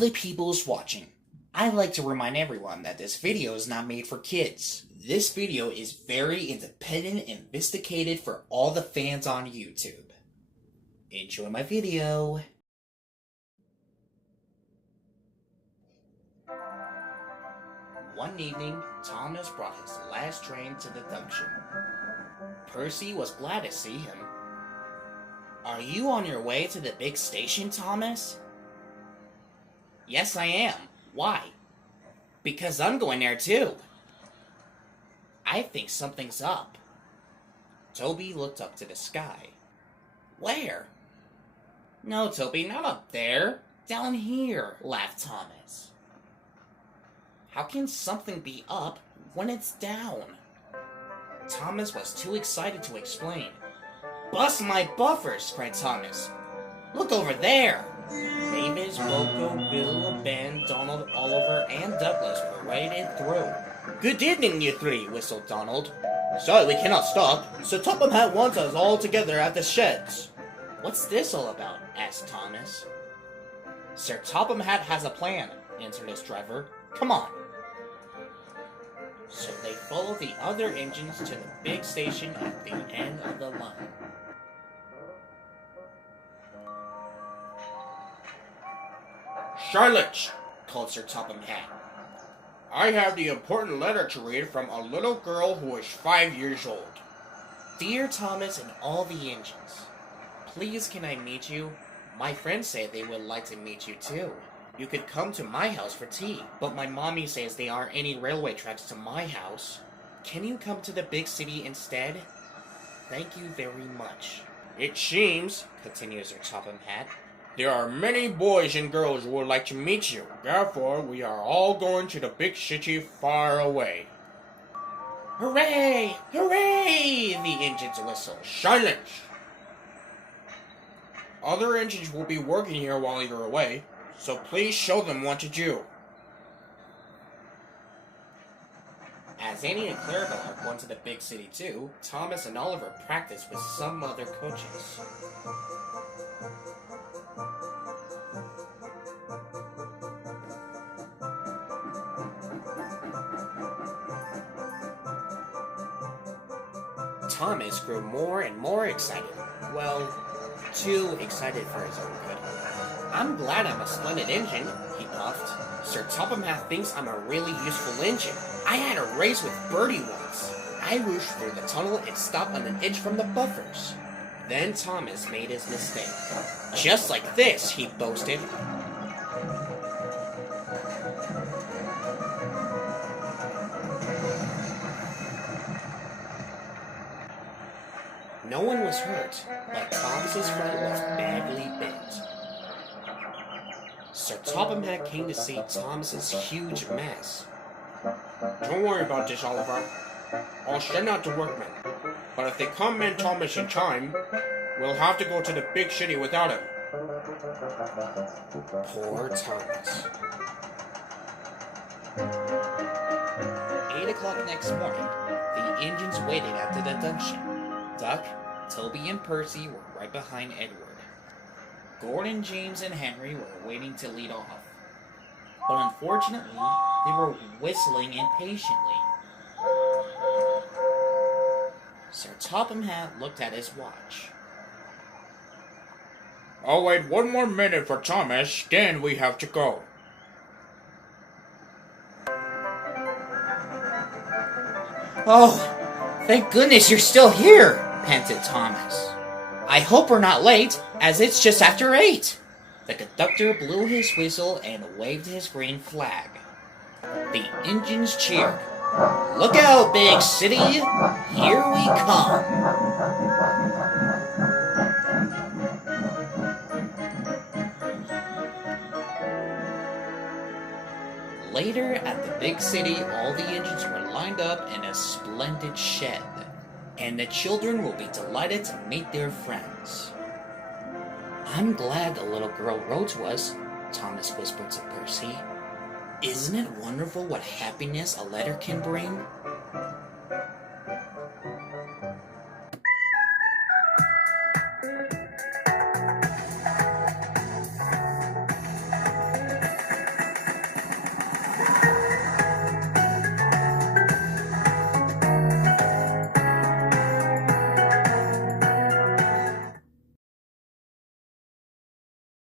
the peoples watching. I'd like to remind everyone that this video is not made for kids. This video is very independent and investigated for all the fans on YouTube. Enjoy my video. One evening, Thomas brought his last train to the junction. Percy was glad to see him. Are you on your way to the big station, Thomas? Yes, I am. Why? Because I'm going there too. I think something's up. Toby looked up to the sky. Where? No, Toby, not up there. Down here, laughed Thomas. How can something be up when it's down? Thomas was too excited to explain. Bust my buffers, cried Thomas. Look over there. Mavis, Loco, Bill, Ben, Donald, Oliver, and Douglas paraded through. Good evening, you three, whistled Donald. Sorry, we cannot stop. Sir Topham Hatt wants us all together at the sheds. What's this all about? Asked Thomas. Sir Topham Hatt has a plan, answered his driver. Come on. So they followed the other engines to the big station at the end of the line. Charlotte, called Sir Topham Hatt. I have the important letter to read from a little girl who is 5 years old. Dear Thomas and all the engines, please can I meet you? My friends say they would like to meet you too. You could come to my house for tea, but my mommy says there aren't any railway tracks to my house. Can you come to the big city instead? Thank you very much. It seems, continues Sir Topham Hatt, there are many boys and girls who would like to meet you. Therefore, we are all going to the big city far away. Hooray! Hooray! The engines whistle. Silence! Other engines will be working here while you're away, so please show them what to do. As Annie and Clarabelle are going to the big city too, Thomas and Oliver practice with some other coaches. Thomas grew more and more excited. Well, too excited for his own good. I'm glad I'm a splendid engine, he puffed. Sir Topham Hatt thinks I'm a really useful engine. I had a race with Bertie once. I rooshed through the tunnel and stopped on an inch from the buffers. Then Thomas made his mistake. Just like this, he boasted. No one was hurt, but Thomas's front was badly bent. Sir Topham Hatt came to see Thomas's huge mess. Don't worry about this, Oliver. I'll send out the workmen. But if they come mend Thomas in time, we'll have to go to the big city without him. Poor Thomas. 8 o'clock next morning, the engines waited after the junction. Duck, Toby, and Percy were right behind Edward. Gordon, James, and Henry were waiting to lead off. But unfortunately, they were whistling impatiently. Sir Topham Hatt looked at his watch. I'll wait 1 more minute for Thomas, then we have to go. Oh, thank goodness you're still here, panted Thomas. I hope we're not late, as it's just after 8. The conductor blew his whistle and waved his green flag. The engines cheered. Look out, big city! Here we come! Later, at the big city, all the engines were lined up in a splendid shed, and the children will be delighted to meet their friends. I'm glad the little girl wrote to us, Thomas whispered to Percy. Isn't it wonderful what happiness a letter can bring?